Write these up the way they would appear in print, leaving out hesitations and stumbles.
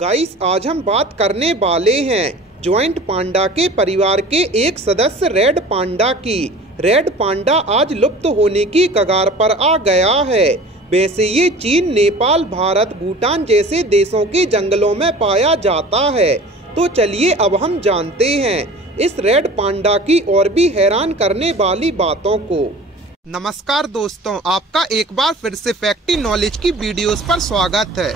Guys आज हम बात करने वाले हैं ज्वाइंट पांडा के परिवार के एक सदस्य रेड पांडा की। रेड पांडा आज लुप्त होने की कगार पर आ गया है। वैसे ये चीन, नेपाल, भारत, भूटान जैसे देशों के जंगलों में पाया जाता है। तो चलिए अब हम जानते हैं इस रेड पांडा की और भी हैरान करने वाली बातों को। नमस्कार दोस्तों, आपका एक बार फिर से फैक्टी नॉलेज की वीडियोस पर स्वागत है।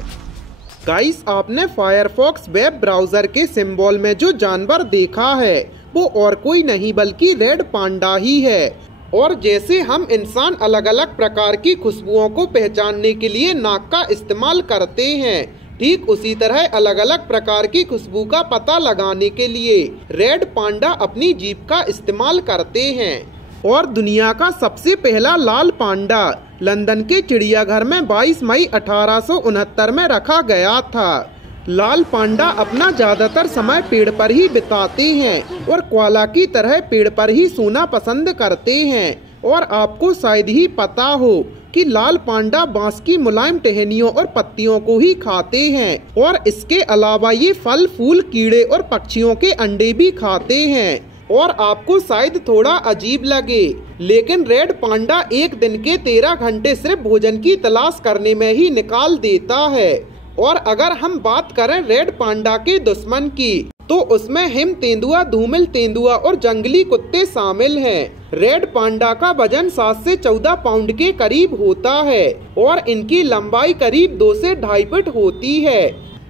गाइस आपने फायरफॉक्स वेब ब्राउजर के सिंबल में जो जानवर देखा है वो और कोई नहीं बल्कि रेड पांडा ही है। और जैसे हम इंसान अलग अलग प्रकार की खुशबुओं को पहचानने के लिए नाक का इस्तेमाल करते हैं, ठीक उसी तरह अलग अलग प्रकार की खुशबू का पता लगाने के लिए रेड पांडा अपनी जीभ का इस्तेमाल करते हैं। और दुनिया का सबसे पहला लाल पांडा लंदन के चिड़ियाघर में 22 मई 1869 में रखा गया था। लाल पांडा अपना ज्यादातर समय पेड़ पर ही बिताते हैं और कोआला की तरह पेड़ पर ही सोना पसंद करते हैं। और आपको शायद ही पता हो कि लाल पांडा बांस की मुलायम टहनियों और पत्तियों को ही खाते हैं। और इसके अलावा ये फल, फूल, कीड़े और पक्षियों के अंडे भी खाते हैं। और आपको शायद थोड़ा अजीब लगे, लेकिन रेड पांडा एक दिन के 13 घंटे सिर्फ भोजन की तलाश करने में ही निकाल देता है। और अगर हम बात करें रेड पांडा के दुश्मन की, तो उसमें हिम तेंदुआ, धूमिल तेंदुआ और जंगली कुत्ते शामिल हैं। रेड पांडा का वजन 7 से 14 पाउंड के करीब होता है और इनकी लंबाई करीब 2 से 2.5 फीट होती है।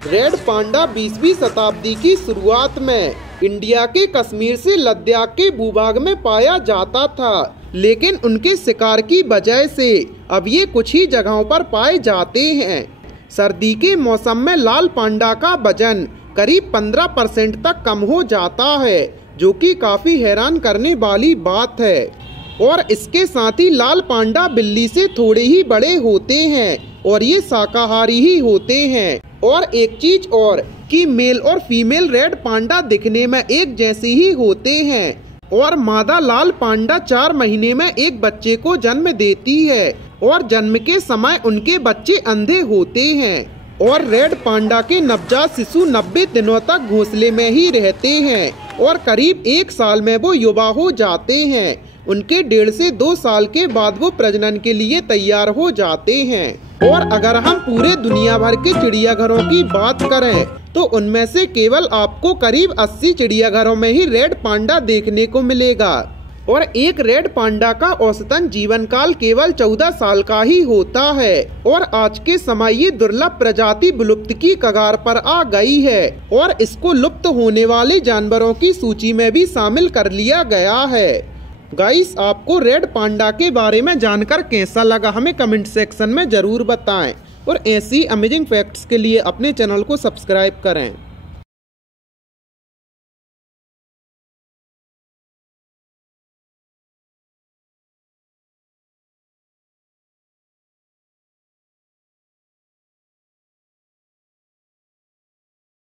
रेड पांडा 20वीं शताब्दी की शुरुआत में इंडिया के कश्मीर से लद्दाख के भूभाग में पाया जाता था, लेकिन उनके शिकार की वजह से अब ये कुछ ही जगहों पर पाए जाते हैं। सर्दी के मौसम में लाल पांडा का वजन करीब 15% तक कम हो जाता है, जो कि काफी हैरान करने वाली बात है। और इसके साथ ही लाल पांडा बिल्ली से थोड़े ही बड़े होते हैं और ये शाकाहारी ही होते हैं। और एक चीज और कि मेल और फीमेल रेड पांडा दिखने में एक जैसे ही होते हैं। और मादा लाल पांडा 4 महीने में एक बच्चे को जन्म देती है और जन्म के समय उनके बच्चे अंधे होते हैं। और रेड पांडा के नवजात शिशु 90 दिनों तक घोंसले में ही रहते हैं और करीब 1 साल में वो युवा हो जाते हैं। उनके 1.5 से 2 साल के बाद वो प्रजनन के लिए तैयार हो जाते हैं। और अगर हम पूरे दुनिया भर के चिड़ियाघरों की बात करें तो उनमें से केवल आपको करीब 80 चिड़ियाघरों में ही रेड पांडा देखने को मिलेगा। और एक रेड पांडा का औसतन जीवन काल केवल 14 साल का ही होता है। और आज के समय ये दुर्लभ प्रजाति विलुप्त की कगार पर आ गई है और इसको लुप्त होने वाले जानवरों की सूची में भी शामिल कर लिया गया है। गाइस आपको रेड पांडा के बारे में जानकर कैसा लगा हमें कमेंट सेक्शन में जरूर बताएं। और ऐसी अमेजिंग फैक्ट्स के लिए अपने चैनल को सब्सक्राइब करें।